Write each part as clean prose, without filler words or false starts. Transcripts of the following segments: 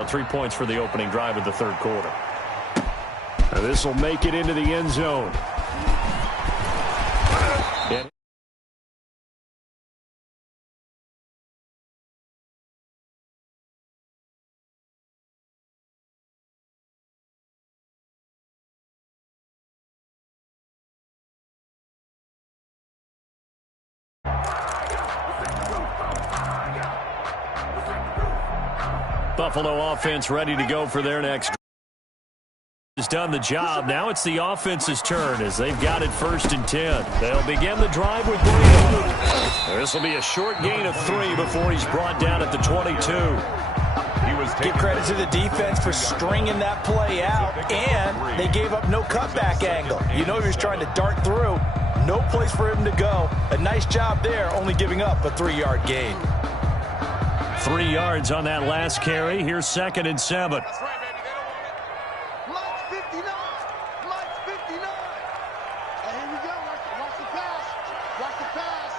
3 points for the opening drive of the third quarter. This will make it into the end zone. Buffalo offense ready to go for their next. Has done the job. Now it's the offense's turn as they've got it 1st and 10. They'll begin the drive with Brady. This will be a short gain of 3 before he's brought down at the 22. Give credit to the defense for stringing that play out, and they gave up no cutback angle. You know he was trying to dart through. No place for him to go. A nice job there, only giving up a 3-yard gain. 3 yards on that last carry. Here's 2nd and 7. That's right, baby. They don't want it. Mike's 59. Mike's 59. And here we go. Watch the pass. Watch the pass.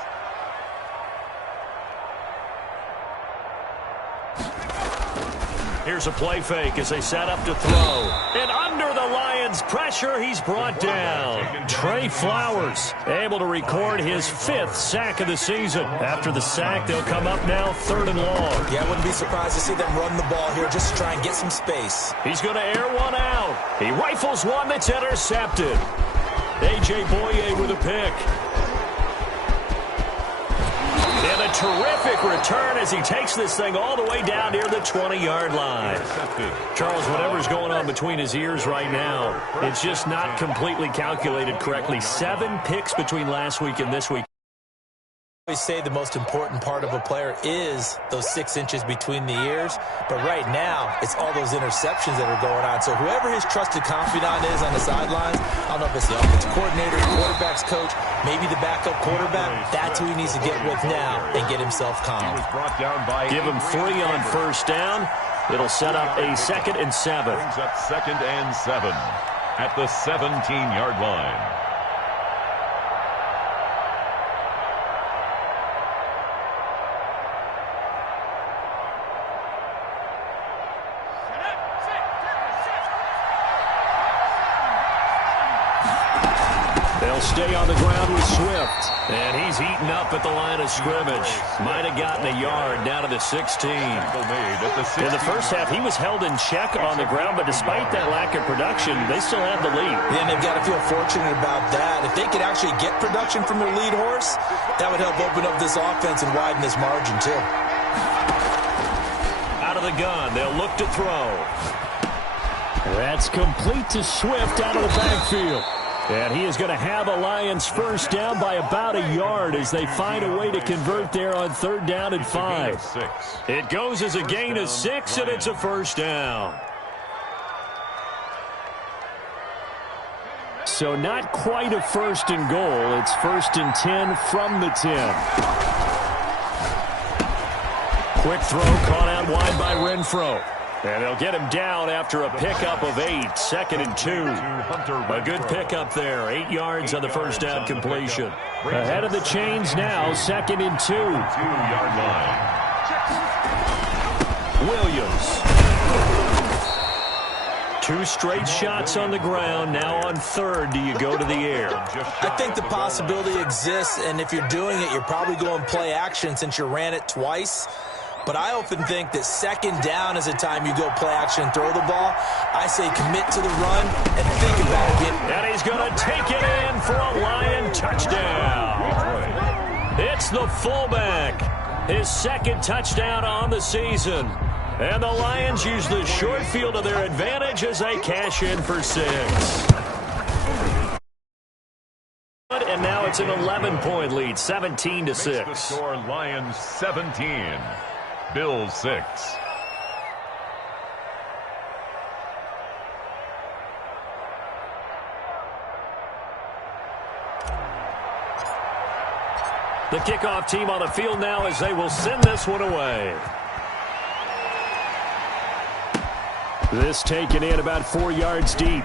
Here's a play fake as they set up to throw. And under the Lions' pressure, he's brought down. Trey Flowers able to record his 5th sack of the season. After the sack, they'll come up now 3rd and long. Yeah, I wouldn't be surprised to see them run the ball here just to try and get some space. He's going to air one out. He rifles one that's intercepted. A.J. Boye with a pick. And a terrific return as he takes this thing all the way down near the 20-yard line. Charles, whatever's going on between his ears right now, it's just not completely calculated correctly. 7 picks between last week and this week. I always say the most important part of a player is those 6 inches between the ears, but right now it's all those interceptions that are going on. So whoever his trusted confidant is on the sidelines, I don't know if it's the offensive coordinator, the quarterback's coach, maybe the backup quarterback, that's who he needs to get with now and get himself calm. Give him 3 on 1st down. It'll set up a 2nd and 7. Brings up 2nd and 7 at the 17-yard line. Stay on the ground with Swift. And he's eaten up at the line of scrimmage. Might have gotten a yard down to the 16. In the first half, he was held in check on the ground, but despite that lack of production, they still have the lead. Yeah, and they've got to feel fortunate about that. If they could actually get production from their lead horse, that would help open up this offense and widen this margin, too. Out of the gun, they'll look to throw. That's complete to Swift out of the backfield. And he is going to have a Lions 1st down by about a yard as they find a way to convert there on 3rd down and 5. It goes as a gain of 6, and it's a 1st down. So not quite a 1st and goal. It's 1st and 10 from the 10. Quick throw caught out wide by Renfro. And they'll get him down after a pickup of 8. 2nd and 2. A good pickup there. 8 yards on the 1st down completion. Ahead of the chains now. 2nd and 2. 2-yard line. Williams. 2 straight shots on the ground. Now on 3rd, do you go to the air? I think the possibility exists, and if you're doing it, you're probably going play action since you ran it twice. But I often think that 2nd down is a time you go play action and throw the ball. I say commit to the run and think about it. And he's going to take it in for a Lion touchdown. It's the fullback. His 2nd touchdown on the season. And the Lions use the short field to their advantage as they cash in for 6. And now it's an 11-point lead, 17 to 6. The score, Lions 17. Bills 6. The kickoff team on the field now as they will send this one away. This taken in about 4 yards deep.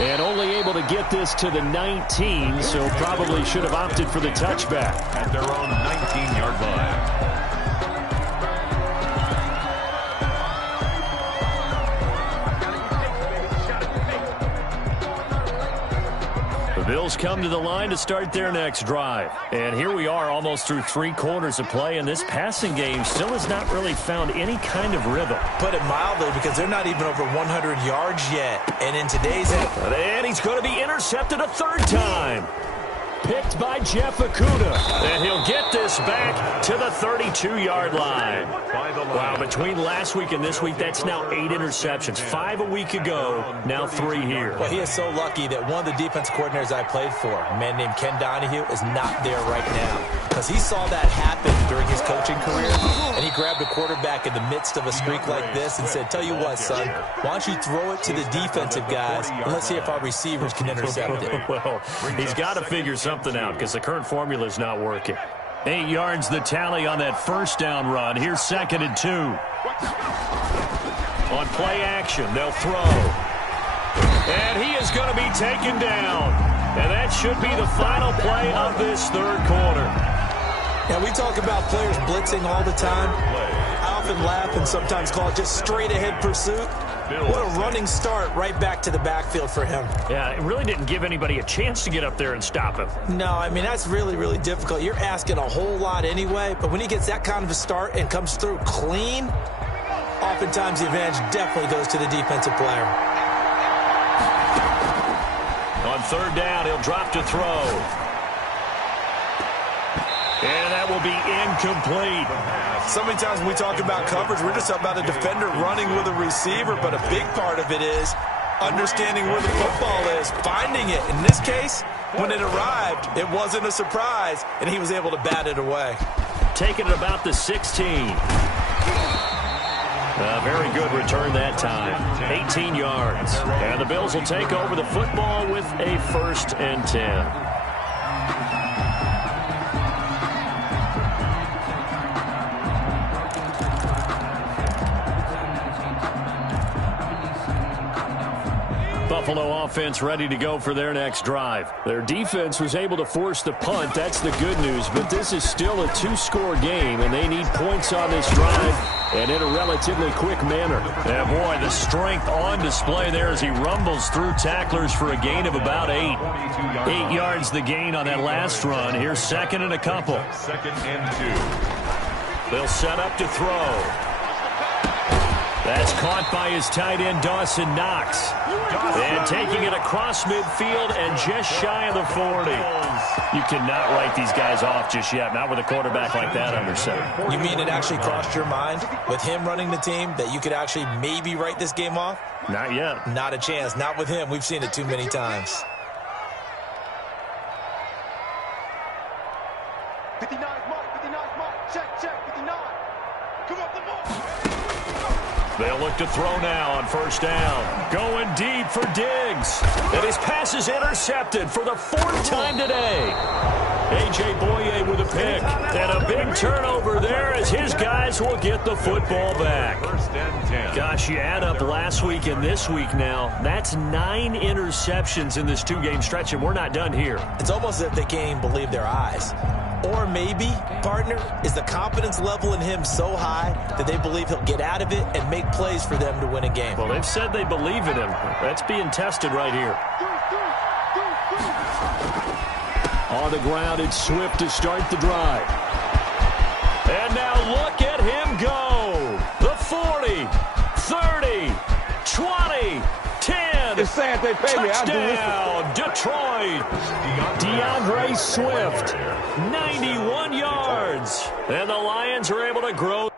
And only able to get this to the 19, so probably should have opted for the touchback. At their own 19-yard line. Bills come to the line to start their next drive. And here we are almost through 3 quarters of play, and this passing game still has not really found any kind of rhythm. Put it mildly, because they're not even over 100 yards yet. And in today's... And he's going to be intercepted a third time. Picked by Jeff Okudah. And he'll get this back to the 32-yard line. Wow, between last week and this week, that's now 8 interceptions. 5 a week ago, now 3 here. Well, he is so lucky that one of the defense coordinators I played for, a man named Ken Donahue, is not there right now. Because he saw that happen during his coaching career, and he grabbed a quarterback in the midst of a streak like this and said, tell you what, son, why don't you throw it to the defensive guys, and let's see if our receivers can intercept it. Well, he's got to figure something out because the current formula is not working. 8 yards the tally on that first down run. Here's 2nd and 2. On play action, they'll throw. And he is going to be taken down. And that should be the final play of this third quarter. Now, we talk about players blitzing all the time. I often laugh and sometimes call it just straight-ahead pursuit. What a running start right back to the backfield for him. Yeah, it really didn't give anybody a chance to get up there and stop him. No, I mean, that's really, really difficult. You're asking a whole lot anyway, but when he gets that kind of a start and comes through clean, oftentimes the advantage definitely goes to the defensive player. On third down, he'll drop to throw. And that will be incomplete. So many times when we talk about coverage, we're just about a defender running with a receiver, but a big part of it is understanding where the football is, finding it. In this case, when it arrived, it wasn't a surprise, and he was able to bat it away. Taking it about the 16. Very good return that time. 18 yards. And the Bills will take over the football with a 1st and 10. Buffalo offense ready to go for their next drive. Their defense was able to force the punt. That's the good news, but this is still a 2-score game, and they need points on this drive and in a relatively quick manner. And boy, the strength on display there as he rumbles through tacklers for a gain of about 8. 8 yards the gain on that last run. Here's 2nd and a couple. 2nd and 2. They'll set up to throw. That's caught by his tight end, Dawson Knox. And taking it across midfield and just shy of the 40. You cannot write these guys off just yet, not with a quarterback like that under center. You mean it actually crossed your mind with him running the team that you could actually maybe write this game off? Not yet. Not a chance. Not with him. We've seen it too many times. 59 mark, 59 mark. Check, 59. Come up the ball. They'll look to throw now on 1st down. Going deep for Diggs. And his pass is intercepted for the 4th time today. A.J. Boye with a pick. And a big turnover there as his guys will get the football back. 1st and 10. Gosh, you add up last week and this week now. That's 9 interceptions in this 2-game stretch, and we're not done here. It's almost as if they can't even believe their eyes. Or maybe, partner, is the confidence level in him so high that they believe he'll get out of it and make plays for them to win a game. Well, they've said they believe in him. That's being tested right here. On the ground, it's Swift to start the drive. And now look at him go. The 40, 30, 20, 10. It's sad they pay me. Touchdown, Detroit. DeAndre Swift, 91 yards. And the Lions are able to grow.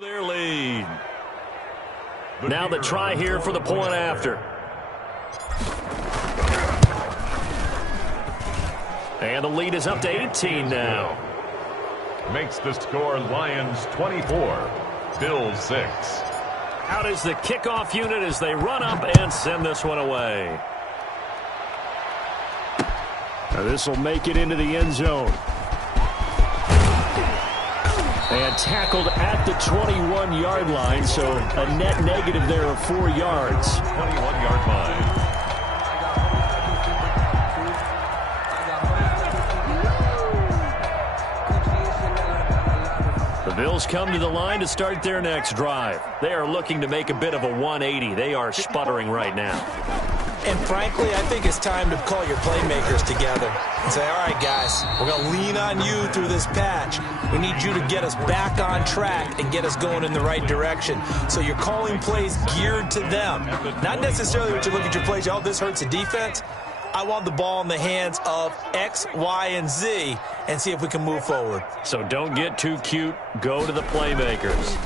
Their lead. Now the try here for the point after. And the lead is up to 18 now. Makes the score Lions 24, Bills 6. Out is the kickoff unit as they run up and send this one away. This will make it into the end zone. And tackled at the 21-yard line, so a net negative there of 4 yards. 21-yard line. The Bills come to the line to start their next drive. They are looking to make a bit of a 180. They are sputtering right now. And frankly, I think it's time to call your playmakers together and say, all right, guys, we're going to lean on you through this patch. We need you to get us back on track and get us going in the right direction. So you're calling plays geared to them. Not necessarily what you look at your plays, oh, this hurts the defense. I want the ball in the hands of X, Y, and Z and see if we can move forward. So don't get too cute. Go to the playmakers.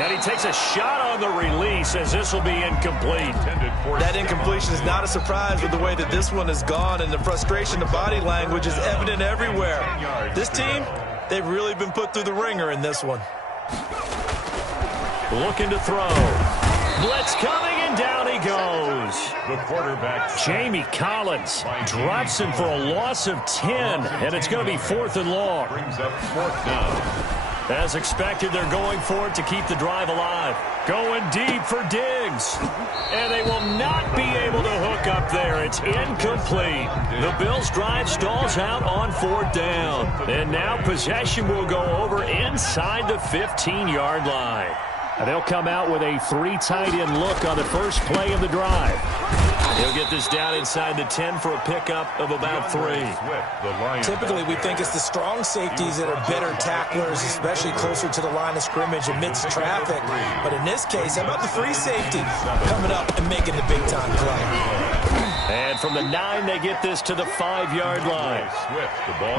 And he takes a shot on the release as this will be incomplete. That incompletion is not a surprise with the way that this one has gone, and the frustration, the body language is evident everywhere. This team, they've really been put through the ringer in this one. Looking to throw. Blitz coming, and down he goes. The quarterback, Jamie Collins drops him for a loss of 10, and it's going to be 4th and long. brings up 4th down. As expected, they're going for it to keep the drive alive. Going deep for Diggs. And they will not be able to hook up there. It's incomplete. The Bills' drive stalls out on 4th down. And now possession will go over inside the 15-yard line. And they'll come out with a 3 tight end look on the first play of the drive. He'll get this down inside the 10 for a pickup of about 3. Typically, we think it's the strong safeties that are better tacklers, especially closer to the line of scrimmage amidst traffic. But in this case, how about the free safety coming up and making the big-time play? And from the 9, they get this to the 5-yard line.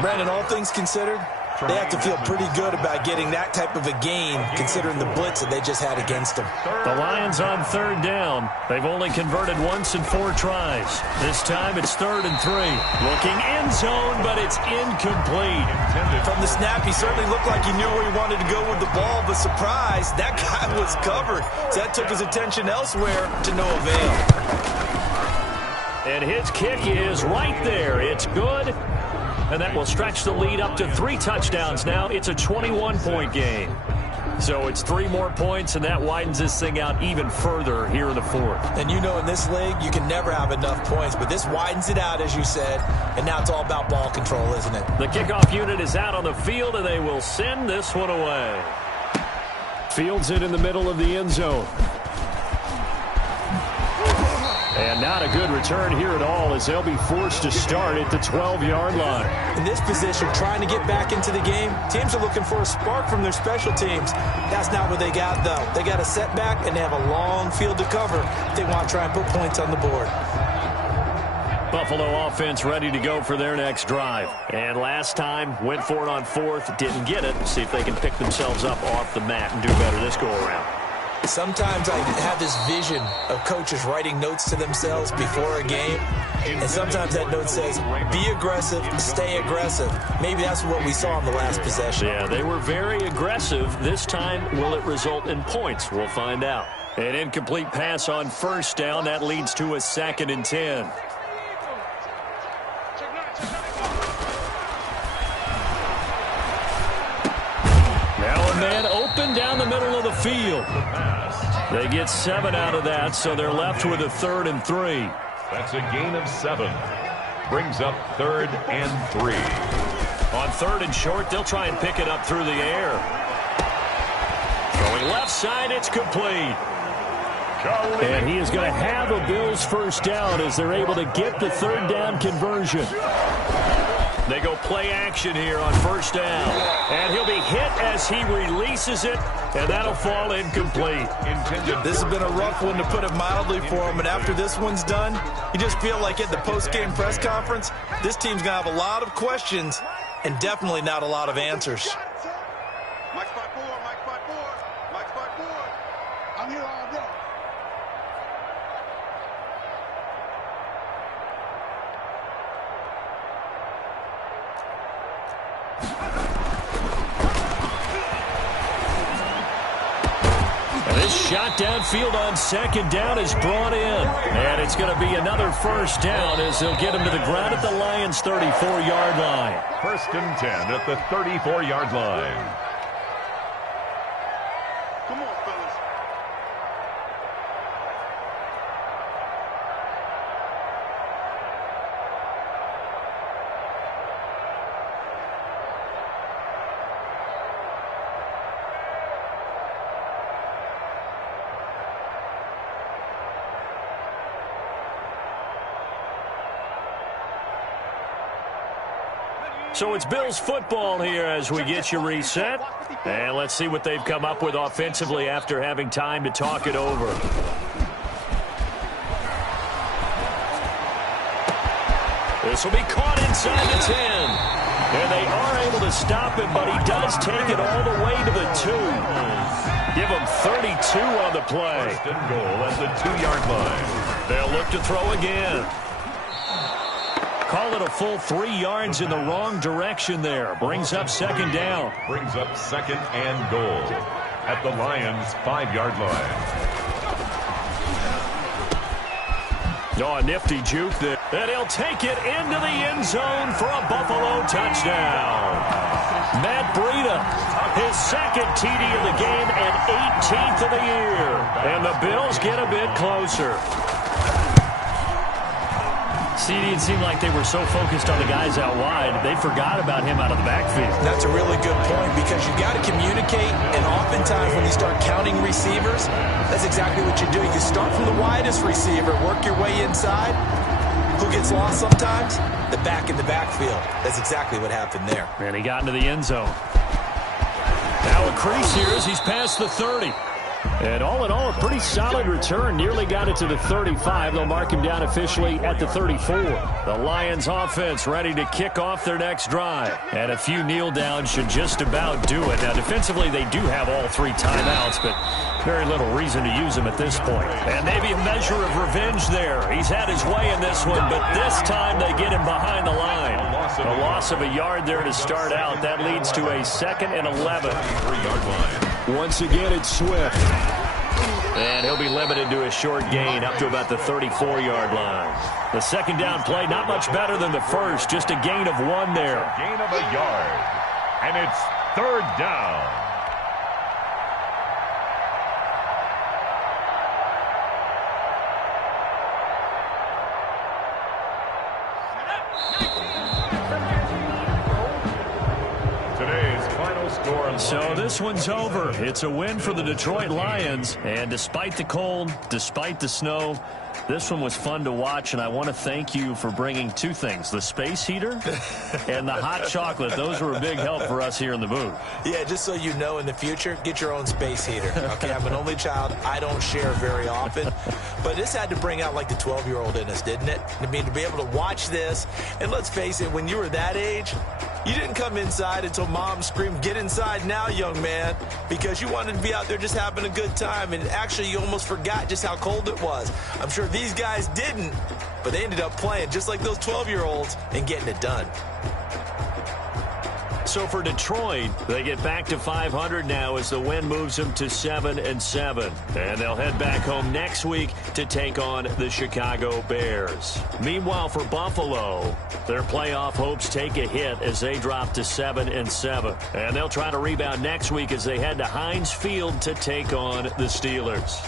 Brandon, all things considered, they have to feel pretty good about getting that type of a gain, considering the blitz that they just had against them. The Lions on 3rd down. They've only converted once in 4 tries. This time it's 3rd and 3. Looking end zone, but it's incomplete. From the snap, he certainly looked like he knew where he wanted to go with the ball, but surprise, that guy was covered. So that took his attention elsewhere to no avail. And his kick is right there. It's good. And that will stretch the lead up to 3 touchdowns now. It's a 21-point game. So it's 3 more points, and that widens this thing out even further here in the 4th. And you know in this league, you can never have enough points, but this widens it out, as you said, and now it's all about ball control, isn't it? The kickoff unit is out on the field, and they will send this one away. Fields it in the middle of the end zone. And not a good return here at all as they'll be forced to start at the 12-yard line. In this position, trying to get back into the game, teams are looking for a spark from their special teams. That's not what they got, though. They got a setback, and they have a long field to cover if they want to try and put points on the board. Buffalo offense ready to go for their next drive. And last time, went for it on 4th, didn't get it. See if they can pick themselves up off the mat and do better this go-around. Sometimes I have this vision of coaches writing notes to themselves before a game, and sometimes that note says, be aggressive, stay aggressive. Maybe that's what we saw in the last possession. Yeah, they were very aggressive. This time, will it result in points? We'll find out. An incomplete pass on 1st down. That leads to a 2nd and 10. Now a man open down the middle of the field. They get 7 out of that, so they're left with a 3rd and 3. That's a gain of 7. Brings up 3rd and 3. On 3rd and short, they'll try and pick it up through the air. Throwing left side, it's complete. And he is going to have a Bills 1st down as they're able to get the 3rd down conversion. They go play action here on 1st down. And he'll be hit as he releases it, and that'll fall incomplete. This has been a rough one, to put it mildly, for him. And after this one's done, you just feel like at the post-game press conference, this team's going to have a lot of questions and definitely not a lot of answers. Mike spot 4, Mike spot 4, Mike spot 4. I'm here all day. This shot downfield on second down is brought in. And it's going to be another first down as they'll get him to the ground at the Lions' 34-yard line. First and 10 at the 34-yard line. Come on, fellas. So it's Bills football here as we get you reset. And let's see what they've come up with offensively after having time to talk it over. This will be caught inside the 10. And they are able to stop him, but he does take it all the way to the 2. Give him 32 on the play. First and goal at the 2-yard line. They'll look to throw again. Call it a full 3 yards in the wrong direction there. Brings up second down. Brings up second and goal at the Lions' 5-yard line. Oh, a nifty juke there. And he'll take it into the end zone for a Buffalo touchdown. Matt Breida, his second TD of the game and 18th of the year. And the Bills get a bit closer. CD, it seemed like they were so focused on the guys out wide, they forgot about him out of the backfield. That's a really good point because you got to communicate, and oftentimes when you start counting receivers, that's exactly what you do. You start from the widest receiver, work your way inside. Who gets lost sometimes? The back in the backfield. That's exactly what happened there. And he got into the end zone. Now a crease here as he's past the 30. And all in all, a pretty solid return. Nearly got it to the 35. They'll mark him down officially at the 34. The Lions offense ready to kick off their next drive. And a few kneel downs should just about do it. Now, defensively, they do have all 3 timeouts, but very little reason to use them at this point. And maybe a measure of revenge there. He's had his way in this one, but this time they get him behind the line. A loss of a yard there to start out. That leads to a 2nd and 11. 3-yard line. Once again, it's Swift. And he'll be limited to a short gain up to about the 34-yard line. The second down play, not much better than the first. Just a gain of 1 there. Gain of a yard. And it's 3rd down. So this one's over. It's a win for the Detroit Lions. And despite the cold, despite the snow, this one was fun to watch. And I want to thank you for bringing 2 things, the space heater and the hot chocolate. Those were a big help for us here in the booth. Yeah, just so you know, in the future, get your own space heater. Okay, I'm an only child. I don't share very often. But this had to bring out like the 12-year-old in us, didn't it? I mean, to be able to watch this. And let's face it, when you were that age, you didn't come inside until mom screamed, "Get inside now, young man," because you wanted to be out there just having a good time. And actually, you almost forgot just how cold it was. I'm sure these guys didn't, but they ended up playing just like those 12-year-olds and getting it done. So for Detroit, they get back to 500 now as the win moves them to 7-7. And they'll head back home next week to take on the Chicago Bears. Meanwhile, for Buffalo, their playoff hopes take a hit as they drop to 7-7. And they'll try to rebound next week as they head to Heinz Field to take on the Steelers.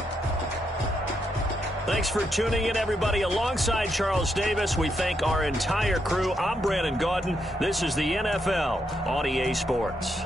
Thanks for tuning in, everybody. Alongside Charles Davis, we thank our entire crew. I'm Brandon Gaudin. This is the NFL on EA Sports.